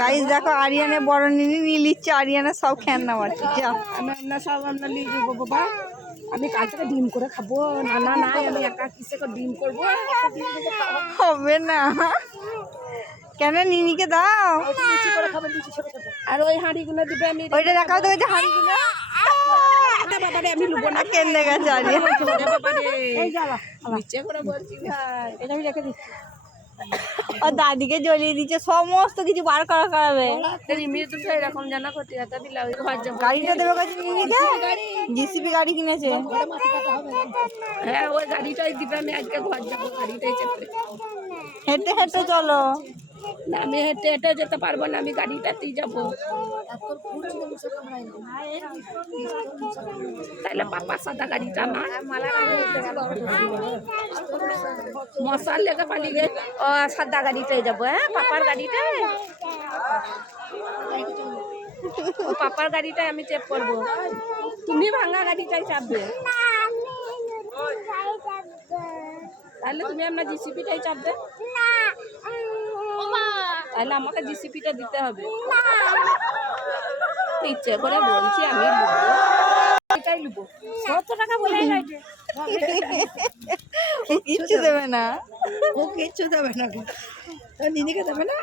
Guys দেখো আরিয়ানে বড় নিনি নিয়ে নিচ্ছে, আরিয়ানা সব খেলনা মারছে। যা সব আমরা নিয়ে যাবো বাবা। আমি কাল থেকে ডিম করে খাবো। না নাই আমি একা কিসে করে ডিম করবো? হবে না, কেন নিনিকে দাও। আর ওই হাঁড়িগুলো দিবে। আমি ওইটা দেখাও তো, ওই যে হাঁড়িগুলো। বাবারে আমি লুবো না। কেন্দে গেছে আরিয়া। নিচে করে বলছি ভাই, এটা আমি রেখে দিচ্ছি। ও দাদিকে জ্বলিয়ে দিচ্ছে, সমস্ত কিছু বার করা করাবে। এরকম জানা করতে দিলা ওই ঘর যাবো। গাড়িটা দেবে কাছে নিনিকে, জিসিপি গাড়ি কিনেছে। হ্যাঁ ওই গাড়িটাই দিবে। আমি আজকে ঘর যাবো গাড়িটাই চেপে। হেঁটে হেঁটে চলো। না আমি হেঁটে হেঁটে যেতে পারবো না, আমি গাড়িটাতেই যাবো। তাহলে পাপা সাদা গাড়িটা না মশার লেগে পালিয়ে গে। ও সাদা গাড়িটাই যাবো। হ্যাঁ পাপার গাড়িটাই, ও পাপার গাড়িটাই আমি চেপ করবো। তুমি ভাঙা গাড়িটাই চাপবে। তাহলে তুমি আমার জিসিপিটাই চাপবে। তাহলে আমাকে জিসিপিটা দিতে হবে। ইচ্ছে করে বলছি আমি এটাই লুবো। 100 টাকা বলে কিচ্ছু দেবে না, ও কিচ্ছু দেবে না, নিনিকে দেবে না।